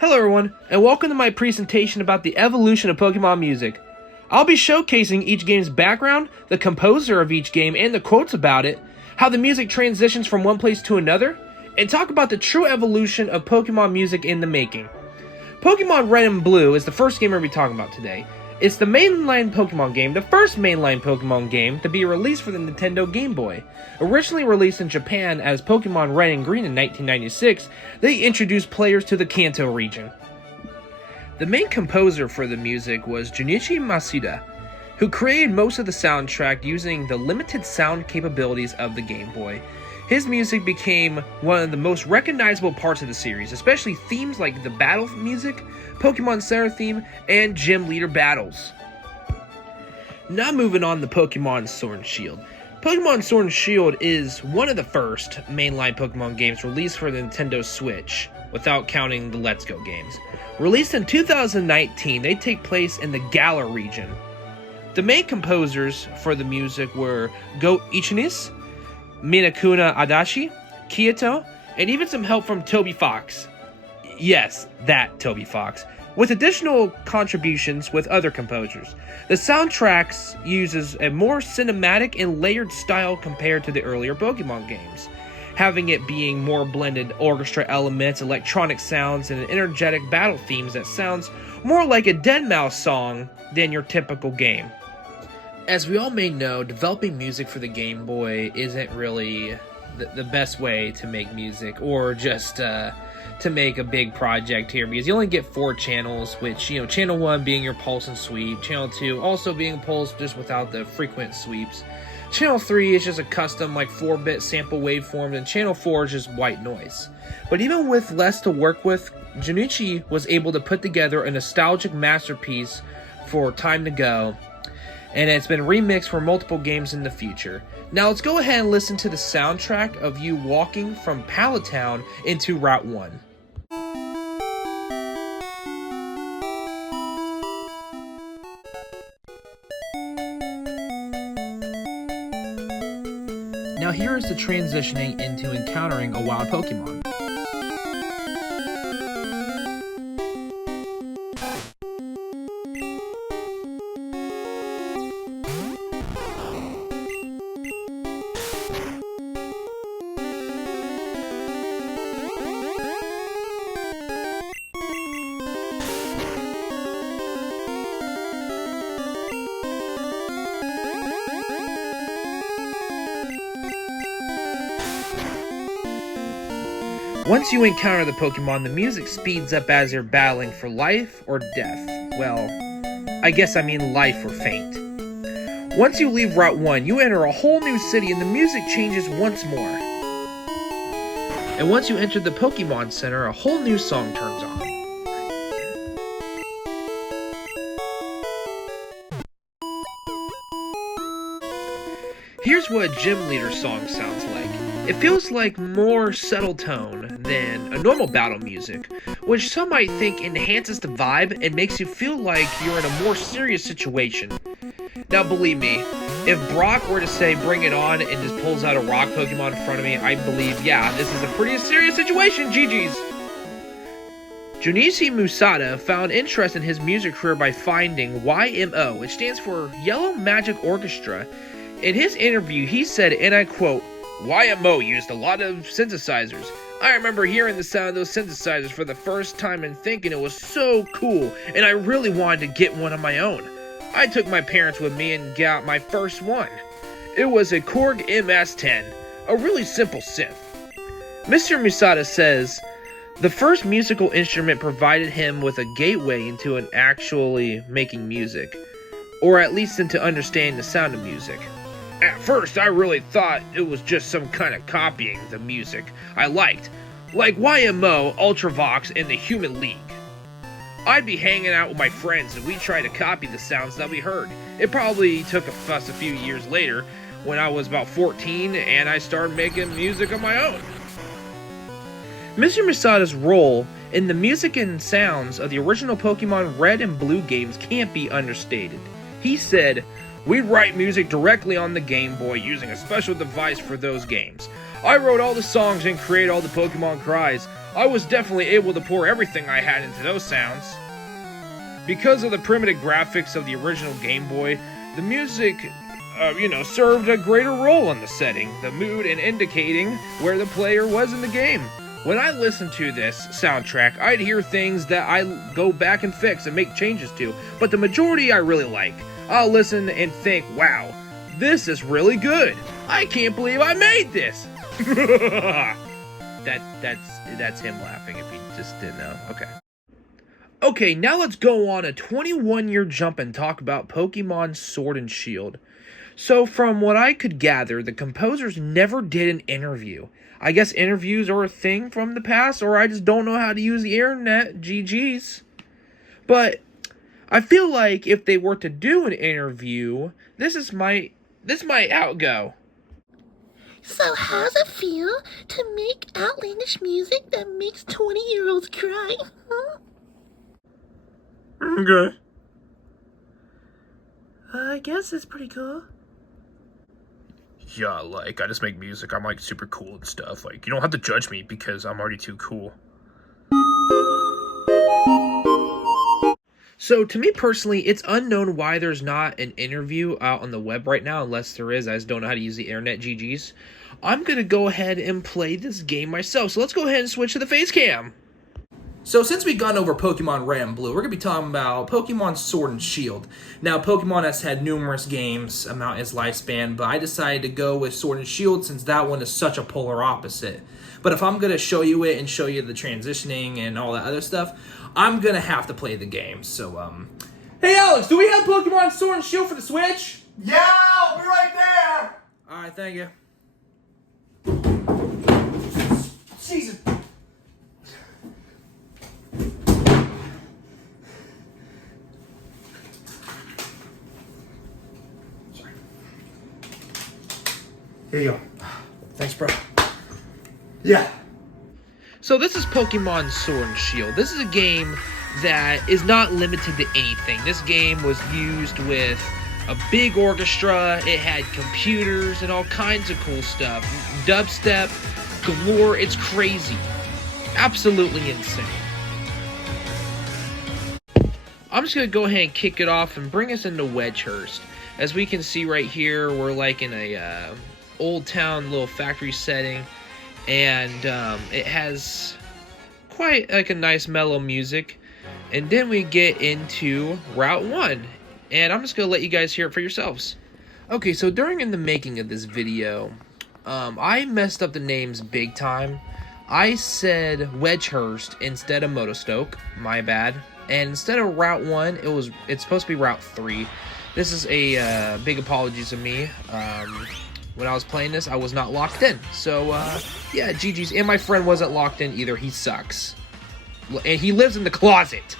Hello everyone, and welcome to my presentation about the evolution of Pokemon music. I'll be showcasing each game's background, the composer of each game and the quotes about it, how the music transitions from one place to another, and talk about the true evolution of Pokemon music in the making. Pokemon Red and Blue is the first game we'll be talking about today. It's the mainline Pokemon game, the first mainline Pokemon game to be released for the Nintendo Game Boy. Originally released in Japan as Pokemon Red and Green in 1996, they introduced players to the Kanto region. The main composer for the music was Junichi Masuda, who created most of the soundtrack using the limited sound capabilities of the Game Boy. His music became one of the most recognizable parts of the series, especially themes like the battle music, Pokemon Center theme, and gym leader battles. Now moving on to Pokemon Sword and Shield. Pokemon Sword and Shield is one of the first mainline Pokemon games released for the Nintendo Switch, without counting the Let's Go games. Released in 2019, they take place in the Galar region. The main composers for the music were Go Ichinis, Minakuna Adachi, Kyoto, and even some help from Toby Fox. Yes, that Toby Fox. With additional contributions with other composers. The soundtracks uses a more cinematic and layered style compared to the earlier Pokemon games, having it being more blended orchestra elements, electronic sounds, and energetic battle themes that sounds more like a Deadmau5 song than your typical game. As we all may know, developing music for the Game Boy isn't really the best way to make music, or just to make a big project here, because you only get 4 channels, which, channel 1 being your pulse and sweep, channel 2 also being pulse just without the frequent sweeps, channel 3 is just a custom 4-bit sample waveform, and channel 4 is just white noise. But even with less to work with, Junichi was able to put together a nostalgic masterpiece for Time to Go, and it's been remixed for multiple games in the future. Now let's go ahead and listen to the soundtrack of you walking from Pallet Town into Route 1. Now here is the transitioning into encountering a wild Pokemon. Once you encounter the Pokemon, the music speeds up as you're battling for life or death. Well, I guess I mean life or fate. Once you leave Route 1, you enter a whole new city and the music changes once more. And once you enter the Pokemon Center, a whole new song turns on. Here's what a gym leader song sounds like. It feels like more subtle tone than a normal battle music, which some might think enhances the vibe and makes you feel like you're in a more serious situation. Now believe me, if Brock were to say bring it on and just pulls out a rock Pokemon in front of me, I believe, yeah, this is a pretty serious situation, GG's. Junichi Masuda found interest in his music career by finding YMO, which stands for Yellow Magic Orchestra. In his interview, he said, and I quote, "YMO used a lot of synthesizers. I remember hearing the sound of those synthesizers for the first time and thinking it was so cool, and I really wanted to get one of my own. I took my parents with me and got my first one. It was a Korg MS-10, a really simple synth." Mr. Masuda says, the first musical instrument provided him with a gateway into actually making music, or at least into understanding the sound of music. "At first, I really thought it was just some kind of copying the music I liked, like YMO, Ultravox, and the Human League. I'd be hanging out with my friends and we'd try to copy the sounds that we heard. It probably took us a few years later, when I was about 14, and I started making music on my own." Mr. Masuda's role in the music and sounds of the original Pokemon Red and Blue games can't be understated. He said, "We'd write music directly on the Game Boy using a special device for those games. I wrote all the songs and created all the Pokemon cries. I was definitely able to pour everything I had into those sounds. Because of the primitive graphics of the original Game Boy, the music, served a greater role in the setting, the mood, and indicating where the player was in the game. When I listened to this soundtrack, I'd hear things that I go back and fix and make changes to, but the majority I really like. I'll listen and think, wow, this is really good. I can't believe I made this. That's him laughing if you just didn't know. Okay, now let's go on a 21-year jump and talk about Pokemon Sword and Shield. So from what I could gather, the composers never did an interview. I guess interviews are a thing from the past, or I just don't know how to use the internet, GG's. But I feel like if they were to do an interview, this might how it go. So how's it feel to make outlandish music that makes 20-year-olds cry? Huh? Okay. I guess it's pretty cool. Yeah, I just make music. I'm, super cool and stuff. You don't have to judge me because I'm already too cool. So, to me personally, it's unknown why there's not an interview out on the web right now, unless there is. I just don't know how to use the internet, GG's. I'm going to go ahead and play this game myself. So, let's go ahead and switch to the face cam. So since we've gone over Pokemon Red and Blue, we're going to be talking about Pokemon Sword and Shield. Now, Pokemon has had numerous games amount its lifespan, but I decided to go with Sword and Shield since that one is such a polar opposite. But if I'm going to show you it and show you the transitioning and all that other stuff, I'm going to have to play the game. So, Hey, Alex, do we have Pokemon Sword and Shield for the Switch? Yeah, I'll be right there! Alright, thank you. Jesus. Here you go. Thanks, bro. Yeah. So this is Pokemon Sword and Shield. This is a game that is not limited to anything. This game was used with a big orchestra. It had computers and all kinds of cool stuff. Dubstep, galore. It's crazy. Absolutely insane. I'm just going to go ahead and kick it off and bring us into Wedgehurst. As we can see right here, we're in a old town little factory setting, and it has quite a nice mellow music. And then we get into Route 1, and I'm just gonna let you guys hear it for yourselves. Okay, so during the making of this video, I messed up the names big time. I said Wedgehurst instead of Motostoke, my bad. And instead of Route 1, it's supposed to be Route 3. This is a big apologies of me. When I was playing this, I was not locked in. So, yeah, GG's. And my friend wasn't locked in either. He sucks. And he lives in the closet.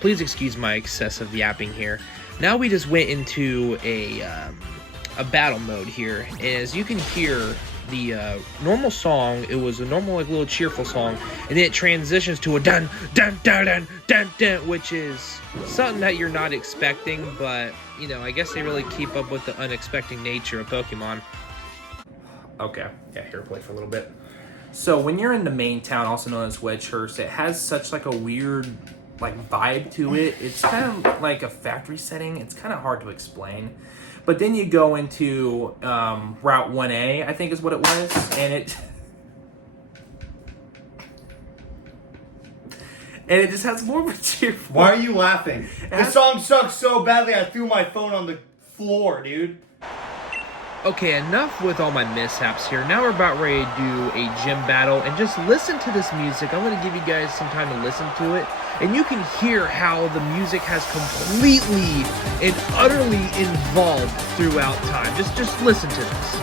Please excuse my excessive yapping here. Now we just went into a battle mode here. As you can hear, the normal song, it was a normal, little cheerful song. And then it transitions to a dun, dun, dun, dun, dun, dun, which is something that you're not expecting, but I guess they really keep up with the unexpected nature of Pokemon. Okay, yeah, here, play for a little bit. So when you're in the main town, also known as Wedgehurst, it has such a weird vibe to it. It's kind of like a factory setting. It's kind of hard to explain. But then you go into Route 1A, I think is what it was, and it just has more of a cheerful. Why are you laughing? This song sucks so badly I threw my phone on the floor, dude. Okay, enough with all my mishaps here. Now we're about ready to do a gym battle, and just listen to this music. I'm going to give you guys some time to listen to it, and you can hear how the music has completely and utterly evolved throughout time. Just listen to this.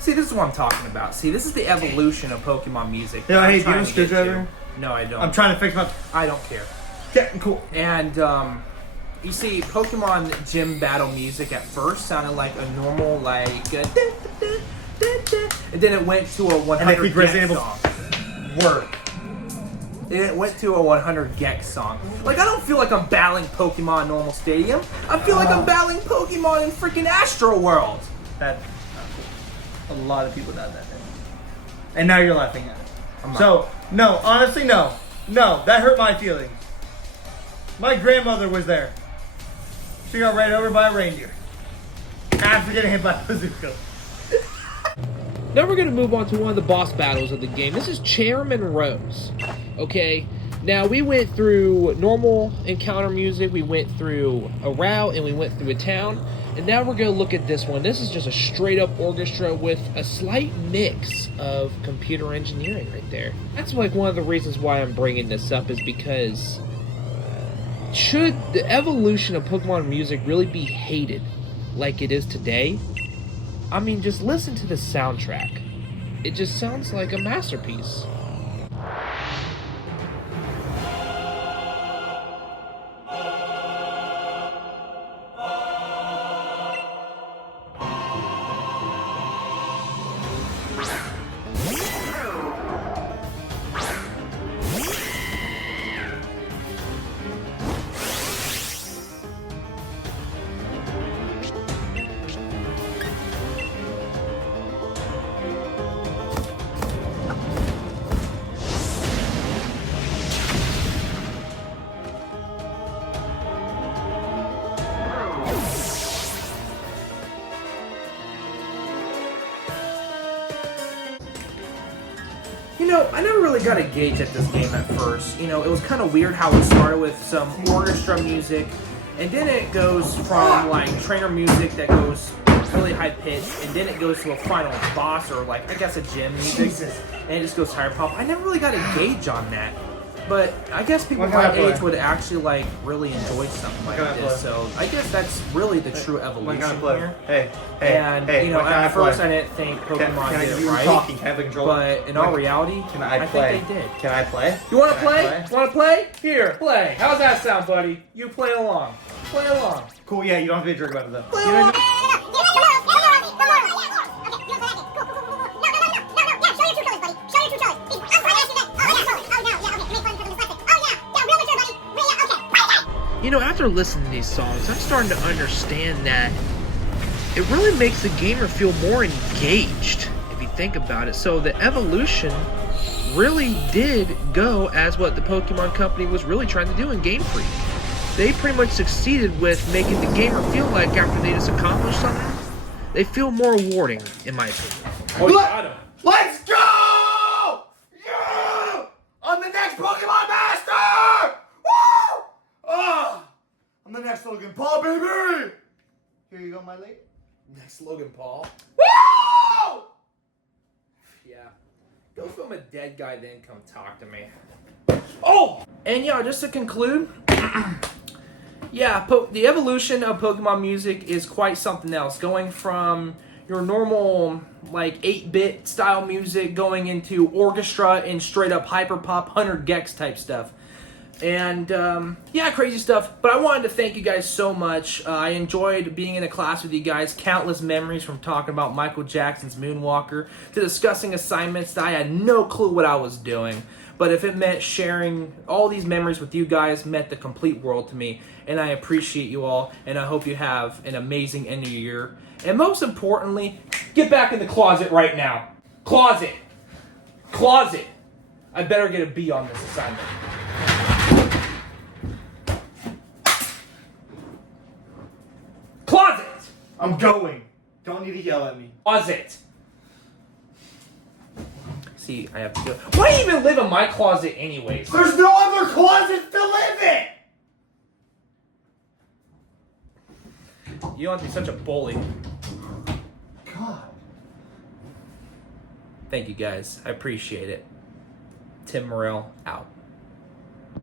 See, this is what I'm talking about. See, this is the evolution of Pokemon music. Yo, I'm hey, do you trying have a to get screwdriver? to. No, I don't. I'm trying to fix my... I don't care. Getting cool. And, you see, Pokemon gym battle music at first sounded like a normal, like, and then it went to a 100 Gex song. Work. And it went to a 100 Gex song. Like, I don't feel like I'm battling Pokemon in normal stadium. I feel like I'm battling Pokemon in freaking Astro World. That a lot of people done that thing. And now you're laughing at it. I'm not. So, no, honestly, no. No, that hurt my feelings. My grandmother was there. She got ran over by a reindeer. After getting hit by a bazooka. Now we're going to move on to one of the boss battles of the game. This is Chairman Rose. Okay, now we went through normal encounter music, we went through a route, and we went through a town. And now we're going to look at this one. This is just a straight up orchestra with a slight mix of computer engineering right there. That's like one of the reasons why I'm bringing this up, is because should the evolution of Pokemon music really be hated like it is today? I mean, just listen to the soundtrack. It just sounds like a masterpiece. You know, I never really got a gauge at this game at first. You know, it was kind of weird how it started with some orchestra music, and then it goes from, like, trainer music that goes really high pitched, and then it goes to a final boss, or, like, I guess a gym music, and it just goes higher pop. I never really got a gauge on that. But I guess people my age would actually, like, really enjoy something like this. So I guess that's really the true evolution here. Hey, And, you know, at first I didn't think Pokemon did it right. But in all reality, I think they did. Can I play? You want to play? Want to play? Here, play. How's that sound, buddy? You play along. Play along. Cool, yeah, you don't have to be a jerk about it, though. Play along. You know, after listening to these songs, I'm starting to understand that it really makes the gamer feel more engaged, if you think about it. So the evolution really did go as what the Pokemon Company was really trying to do in Game Freak. They pretty much succeeded with making the gamer feel like after they just accomplished something, they feel more rewarding, in my opinion. Oh, you got him. Let's go! Yeah! I'm the next Pokemon Master! Woo! Oh, I'm the next Logan Paul, baby! Here you go, my lady. Next Logan Paul. Woo! Yeah. Go film a dead guy, then come talk to me. Oh! And yeah, just to conclude, yeah, the evolution of Pokemon music is quite something else. Going from your normal, like, 8-bit style music going into orchestra and straight up hyperpop 100 Gex type stuff. And, yeah, crazy stuff. But I wanted to thank you guys so much. I enjoyed being in a class with you guys. Countless memories, from talking about Michael Jackson's Moonwalker to discussing assignments that I had no clue what I was doing. But if it meant sharing all these memories with you guys, meant the complete world to me. And I appreciate you all. And I hope you have an amazing end of your year. And most importantly, get back in the closet right now. Closet. Closet. I better get a B on this assignment. Closet! I'm going. Don't need to yell at me. Closet. See, I have to go. Why do you even live in my closet anyways? There's no other closet to live in! You don't have to be such a bully. God. Thank you guys. I appreciate it. Tim Morrell, out.